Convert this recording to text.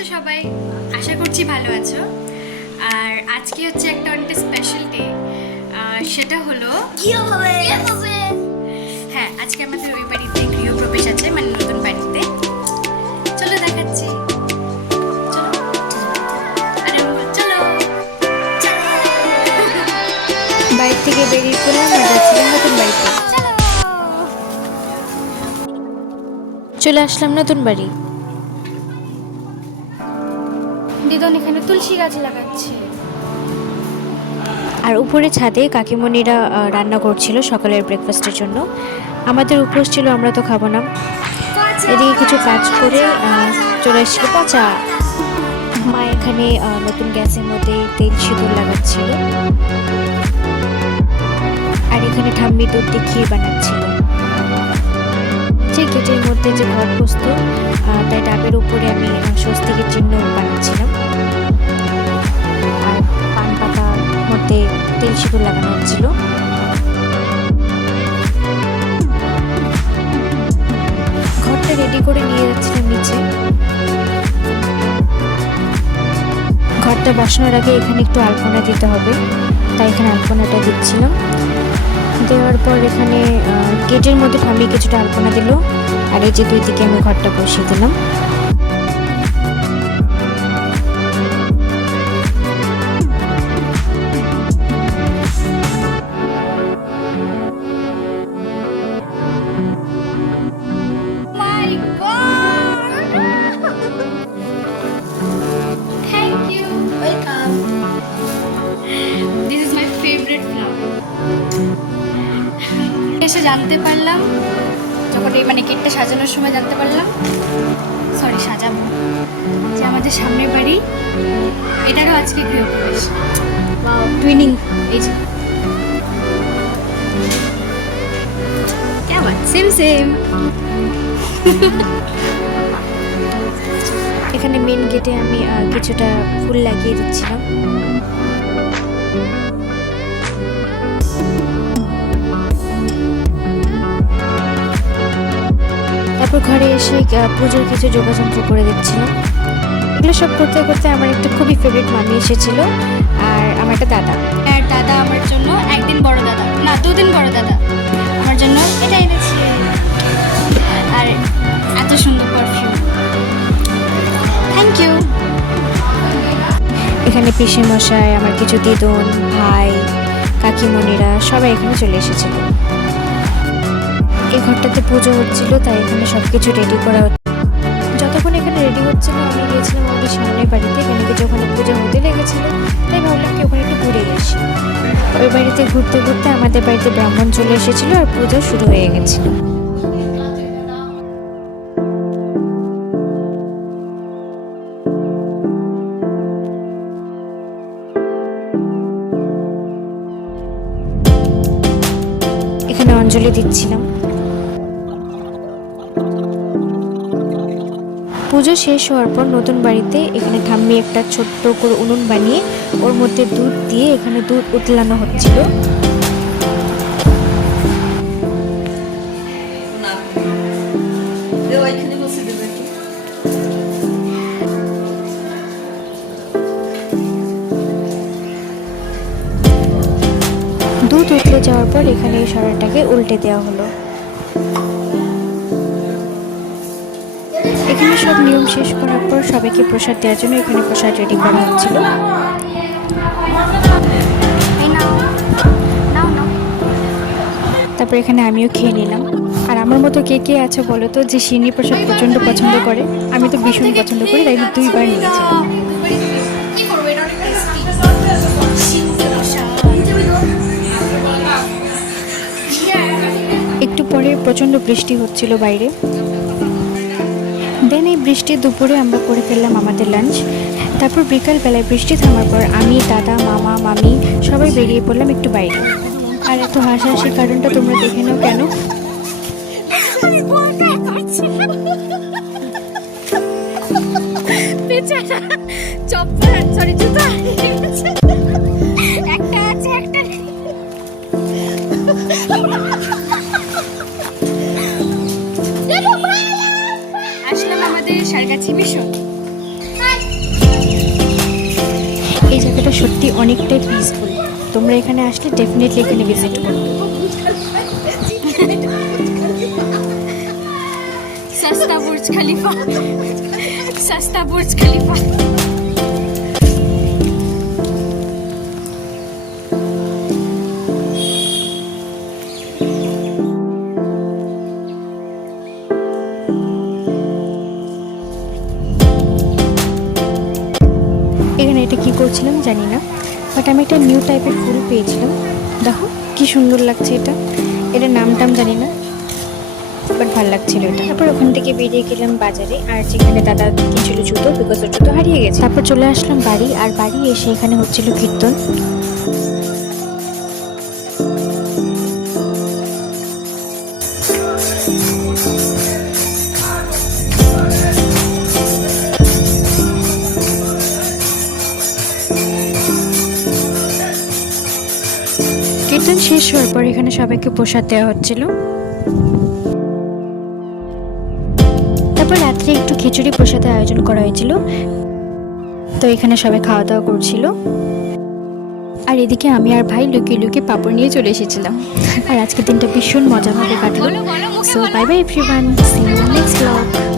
আছো সবাই? আশা করছি ভালো আছো। আর আজকে হচ্ছে একটা অনেকটা স্পেশাল ডে, সেটা হলো হ্যাঁ, আজকে আমাদের ওই বাড়িতে গৃহপ্রবেশ আছে, মানে নতুন বাড়িতে। চলো দেখাচ্ছি। চলো আরে চলো। বাড়ি থেকে বেরিয়ে পড়লাম আর যাচ্ছিলাম নতুন বাড়িতে। চলে আসলাম নতুন বাড়ি। দিদন এখানে তুলসী গাছ লাগাচ্ছে। আর উপরে ছাদে কাকিমণিরা রান্না করছিল সকালের ব্রেকফাস্টের জন্য। আমাদের উপোস ছিল, আমরা তো খাবো না। এদিকে কিছু কাজ করে চলে এসেছিল পচা। মা এখানে নতুন গ্যাসের মধ্যে তেল সিঁদুর লাগাচ্ছিল, আর এখানে ঠাম্মি দুধ দিয়ে ক্ষীর বানাচ্ছিল। যে গেটের মধ্যে যে ঘর বসত, তাই ডাবের উপরে আমি স্বস্তিকের চিহ্ন বানাচ্ছিলাম, আর পান পাতার মধ্যে তেল সিঁদুর লাগানো হচ্ছিল। ঘরটা রেডি করে নিয়ে যাচ্ছিলাম নিচে। ঘরটা বসানোর আগে এখানে একটু আলপনা দিতে হবে, তাই এখানে আলপনাটা দিচ্ছিলাম। দেওয়ার পর এখানে গেটের মধ্যে ঠাম্মি কিছুটা আলপনা দিল, আর এই যে দুই দিকে আমি ঘরটা বসিয়ে দিলাম। এসে জানতে পারলাম, যখন এই মানে গেটটা সাজানোর সময় জানতে পারলাম, সাজাবো, যে আমাদের সামনের বাড়ি এটারও আজকে গৃহপ্রবেশ। টুইনিং। এই যে কেমন সেম সেম। এখানে মেন গেটে আমি কিছুটা ফুল লাগিয়ে দিচ্ছিলাম। তারপর ঘরে এসে পুজোর কিছু যোগাযন্ত্র করে দিচ্ছিলাম। এগুলো সব করতে করতে আমার একটা খুবই ফেভারিট মামি এসেছিল, আর আমার একটা দাদা। আর দাদা আমার জন্য একদিন বড় দাদা, না দুদিন বড় দাদা আমার জন্য এটা এনেছে, আর এত সুন্দর পারফিউম। Thank you. এখানে পিসি মশাই, আমার কিছু দিদুন, ভাই, কাকিমণিরা সবাই এখানে চলে এসেছিল। এই ঘরটাতে পুজো হচ্ছিল, তাই এখানে সব কিছু রেডি করা হচ্ছে। যতক্ষণ এখানে রেডি হচ্ছিল আমি গিয়েছিলাম আমাদের সামনের বাড়িতে, এখানে কিছু ওখানে পুজো হতে লেগেছিল, তাই ভাবলাম কি ওখানে একটু ঘুরে আসি। ওই বাড়িতে ঘুরতে ঘুরতে আমাদের বাড়িতে ব্রাহ্মণ চলে এসেছিল, আর পুজো শুরু হয়ে গেছিল। এখানে অঞ্জলি দিচ্ছিলাম। পুজো শেষ হওয়ার পর নতুন বাড়িতে এখানে ঠাম্মি একটা ছোট্ট করে উনুন বানিয়ে ওর মধ্যে দুধ দিয়ে এখানে দুধ উতলানো হচ্ছিল। দুধ উতলে যাওয়ার পর এখানে এই সরাটাকে উল্টে দেওয়া হলো। এখানে সব নিয়ম শেষ করার পর সবাইকে প্রসাদ দেওয়ার জন্য এখানে প্রসাদ রেডি করা হচ্ছিল। তারপর এখানে আমিও খেয়ে নিলাম। আর আমার মতো কে কে আছে বলো তো, যে সিন্নি প্রসাদ প্রচণ্ড পছন্দ করে? আমি তো ভীষণ পছন্দ করি, তাই দুইবার নিয়েছিলাম। একটু পরে প্রচণ্ড বৃষ্টি হচ্ছিল বাইরে। দেন এই বৃষ্টির দুপুরে আমরা করে ফেললাম আমাদের লাঞ্চ। তারপর বিকালবেলায় বৃষ্টি থামার পর আমি, দাদা, মামা, মামি সবাই বেরিয়ে পড়লাম একটু বাইরে। আর এত হাসাহাসির কারণটা তোমরা দেখে নাও কেন। আসলাম আমাদের সারগাছি মিশন। জায়গাটা সত্যি অনেকটাই পিসফুল। তোমরা এখানে আসলে ডেফিনেটলি এখানে ভিজিট করো। সস্তা বুর্জ খলিফা, সস্তা বুর্জ খলিফা। এখানে এটা কি করছিলাম জানি না, বাট আমি একটা নিউ টাইপের ফুল পেয়েছিলাম। দেখো কি সুন্দর লাগছে এটা। এটার নাম টাম জানি না, বাট ভালো লাগছিল এটা। তারপর ওখান থেকে বেরিয়ে গেলাম বাজারে, আর যেখানে দাদা কিনছিল জুতো, বিকজ ওর জুতো হারিয়ে গেছে। তারপর চলে আসলাম বাড়ি, আর বাড়ি এসে এখানে হচ্ছিল কীর্তন। কীর্তন শেষ হওয়ার পর এখানে সবাইকে প্রসাদ দেওয়া হচ্ছিল। তারপর রাত্রে একটু খিচুড়ি প্রসাদের আয়োজন করা হয়েছিল, তো এখানে সবাই খাওয়া দাওয়া করছিল। আর এদিকে আমি আর ভাই লুকিয়ে লুকিয়ে পাপড় নিয়ে চলে এসেছিলাম। আর আজকের দিনটা ভীষণ মজাভাবে কাটলো। So bye bye everyone, see you next blog.